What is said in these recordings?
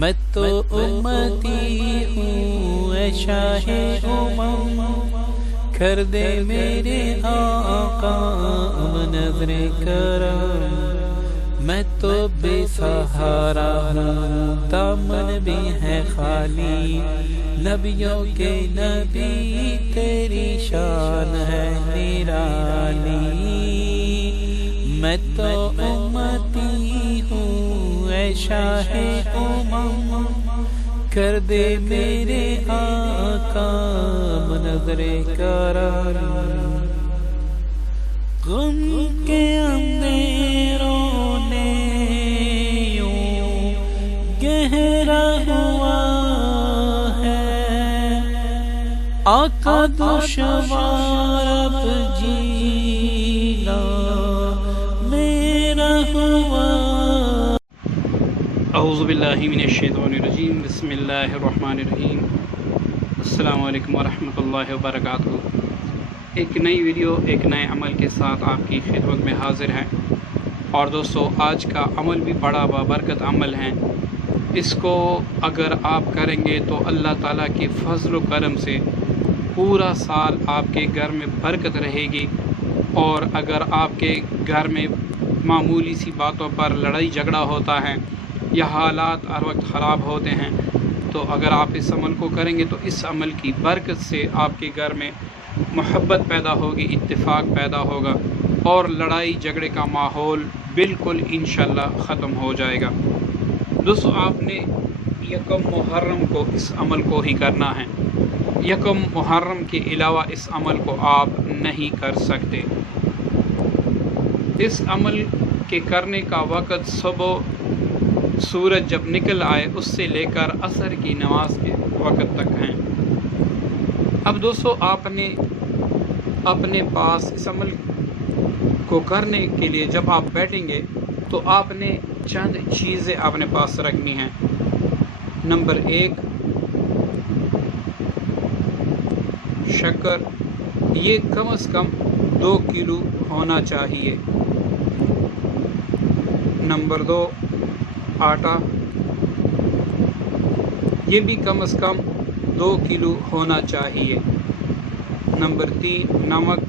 میں تو امتی ہوں اے شاہ امم، کر دے میرے آقا نظر کرم۔ میں تو بے سہارا ہوں، دامن بھی ہے خالی، نبیوں کے نبی تیری شان ہے نرالی۔ میں تو امتی ہوں اے شاہ امم، کر دے میرے آقا نظر کرم۔ غم کے اندھیروں نے یوں گہرا ہوا ہے، آقا دشوار اب جینا میرا ہوا۔ اعوذ باللہ من الشیطان الرجیم، بسم اللہ الرحمن الرحیم۔ السلام علیکم ورحمۃ اللہ وبرکاتہ۔ ایک نئی ویڈیو ایک نئے عمل کے ساتھ آپ کی خدمت میں حاضر ہیں، اور دوستو آج کا عمل بھی بڑا بابرکت عمل ہے۔ اس کو اگر آپ کریں گے تو اللہ تعالیٰ کے فضل و کرم سے پورا سال آپ کے گھر میں برکت رہے گی، اور اگر آپ کے گھر میں معمولی سی باتوں پر لڑائی جھگڑا ہوتا ہے یا حالات ہر وقت خراب ہوتے ہیں، تو اگر آپ اس عمل کو کریں گے تو اس عمل کی برکت سے آپ کے گھر میں محبت پیدا ہوگی، اتفاق پیدا ہوگا، اور لڑائی جھگڑے کا ماحول بالکل انشاءاللہ ختم ہو جائے گا۔ دوستو آپ نے یکم محرم کو اس عمل کو ہی کرنا ہے، یکم محرم کے علاوہ اس عمل کو آپ نہیں کر سکتے۔ اس عمل کے کرنے کا وقت صبح سورج جب نکل آئے اس سے لے کر عصر کی نماز کے وقت تک ہیں۔ اب دوستو آپ نے اپنے پاس اس عمل کو کرنے کے لیے جب آپ بیٹھیں گے تو آپ نے چند چیزیں اپنے پاس رکھنی ہیں۔ نمبر 1، شکر، یہ کم از کم 2 کلو ہونا چاہیے۔ نمبر 2، آٹا، یہ بھی کم از کم 2 کلو ہونا چاہیے۔ نمبر 3، نمک،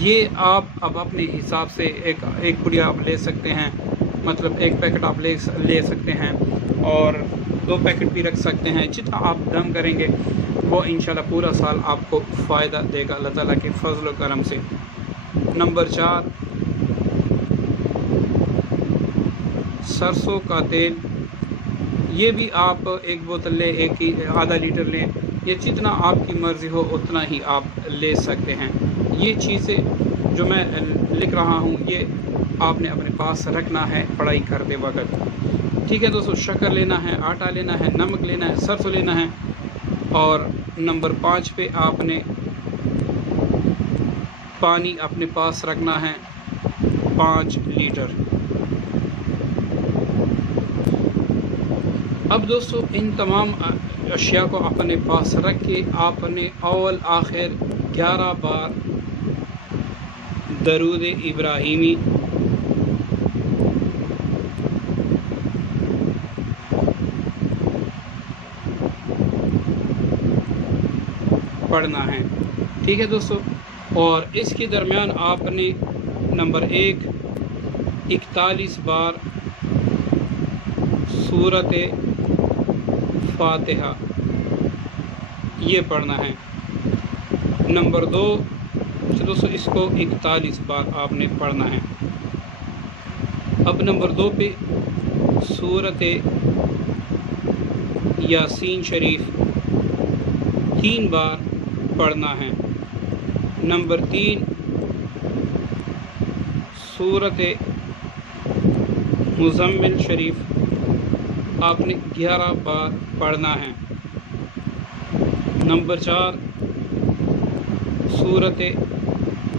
یہ آپ اب اپنے حساب سے ایک پڑیا آپ لے سکتے ہیں، مطلب 1 پیکٹ آپ لے سکتے ہیں، اور 2 پیکٹ بھی رکھ سکتے ہیں۔ جتنا آپ دم کریں گے وہ انشاءاللہ پورا سال آپ کو فائدہ دے گا اللہ تعالیٰ کے فضل و کرم سے۔ نمبر 4، سرسوں کا تیل، یہ بھی آپ 1 بوتل لیں، آدھا لیٹر لیں، یہ جتنا آپ کی مرضی ہو اتنا ہی آپ لے سکتے ہیں۔ یہ چیزیں جو میں لکھ رہا ہوں یہ آپ نے اپنے پاس رکھنا ہے پڑھائی کرتے وقت۔ ٹھیک ہے دوستو، شکر لینا ہے، آٹا لینا ہے، نمک لینا ہے، سرسوں لینا ہے، اور نمبر 5 پہ آپ نے پانی اپنے پاس رکھنا ہے 5 لیٹر۔ اب دوستو ان تمام اشیاء کو اپنے پاس رکھ کے آپ نے اول آخر 11 بار درود ابراہیمی پڑھنا ہے۔ ٹھیک ہے دوستو، اور اس کے درمیان آپ نے نمبر 1 41 بار سورۃ فاتحہ یہ پڑھنا ہے۔ نمبر 2 دوستو اس کو 41 بار آپ نے پڑھنا ہے۔ اب نمبر 2 پہ سورۃ یاسین شریف 3 بار پڑھنا ہے۔ نمبر 3 سورۃ مزمل شریف آپ نے 11 بار پڑھنا ہے۔ نمبر 4 سورۃ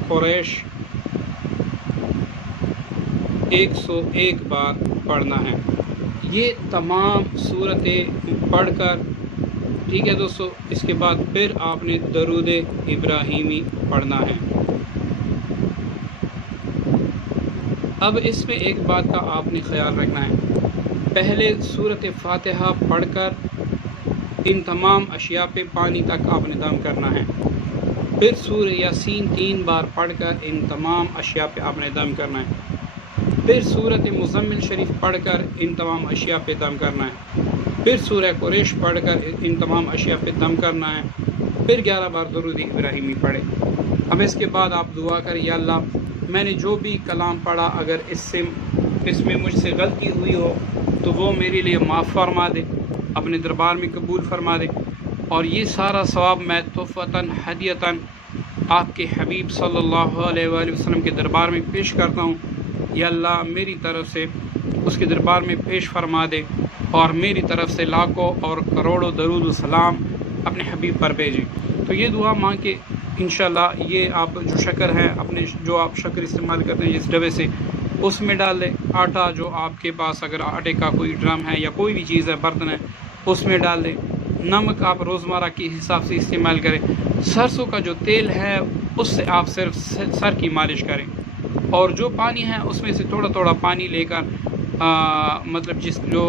قریش 101 بار پڑھنا ہے۔ یہ تمام سورتیں پڑھ کر، ٹھیک ہے دوستو، اس کے بعد پھر آپ نے درود ابراہیمی پڑھنا ہے۔ اب اس میں ایک بات کا آپ نے خیال رکھنا ہے، پہلے سورۃ فاتحہ پڑھ کر ان تمام اشیاء پہ پانی تک آپ نے دم کرنا ہے، پھر سورہ یاسین 3 بار پڑھ کر ان تمام اشیاء پہ آپ نے دم کرنا ہے، پھر سورۃ مزمل شریف پڑھ کر ان تمام اشیاء پہ دم کرنا ہے، پھر سورہ قریش پڑھ کر ان تمام اشیاء پہ دم کرنا ہے، پھر 11 بار درود ابراہیمی پڑھے۔ اب اس کے بعد آپ دعا کریں، یا اللہ میں نے جو بھی کلام پڑھا اگر اس میں مجھ سے غلطی ہوئی ہو تو وہ میرے لیے معاف فرما دے، اپنے دربار میں قبول فرما دے، اور یہ سارا ثواب میں تحفتاً ہدیتاً آپ کے حبیب صلی اللہ علیہ وآلہ وسلم کے دربار میں پیش کرتا ہوں۔ یا اللہ میری طرف سے اس کے دربار میں پیش فرما دے، اور میری طرف سے لاکھوں اور کروڑوں درود و سلام اپنے حبیب پر بھیجیں۔ تو یہ دعا مانگ کے انشاءاللہ یہ آپ جو شکر ہے اپنے جو آپ شکر استعمال کرتے ہیں جس ڈبے سے اس میں ڈال دیں، آٹا جو آپ کے پاس اگر آٹے کا کوئی ڈرم ہے یا کوئی بھی چیز ہے برتن ہے اس میں ڈال دیں، نمک آپ روزمرہ کے حساب سے استعمال کریں، سرسوں کا جو تیل ہے اس سے آپ صرف سر کی مالش کریں، اور جو پانی ہے اس میں سے تھوڑا تھوڑا پانی لے کر مطلب جو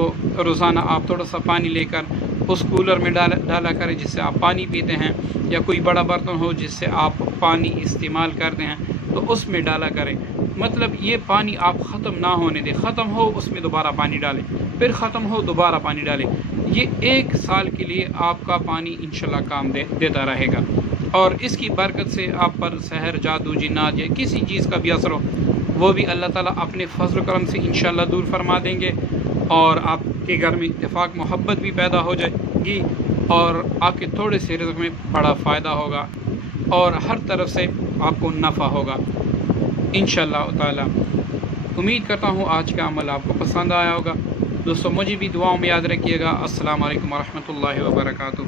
روزانہ آپ تھوڑا سا پانی لے کر اس کولر میں ڈالا کریں جس سے آپ پانی پیتے ہیں، یا کوئی بڑا برتن ہو جس سے آپ پانی استعمال کرتے ہیں تو اس میں ڈالا کریں، مطلب یہ پانی آپ ختم نہ ہونے دیں، ختم ہو اس میں دوبارہ پانی ڈالیں، پھر ختم ہو دوبارہ پانی ڈالیں، یہ 1 سال کے لیے آپ کا پانی انشاءاللہ کام دیتا رہے گا، اور اس کی برکت سے آپ پر سحر، جادو، جنات یا کسی چیز کا بھی اثر ہو وہ بھی اللہ تعالیٰ اپنے فضل و کرم سے انشاءاللہ دور فرما دیں گے، اور آپ کے گھر میں اتفاق محبت بھی پیدا ہو جائے گی، اور آپ کے تھوڑے سے رزق میں بڑا فائدہ ہوگا، اور ہر طرف سے آپ کو نفع ہوگا انشاءاللہ تعالیٰ۔ امید کرتا ہوں آج کا عمل آپ کو پسند آیا ہوگا۔ دوستو مجھے بھی دعاؤں میں یاد رکھیے گا۔ السلام علیکم ورحمۃ اللہ وبرکاتہ۔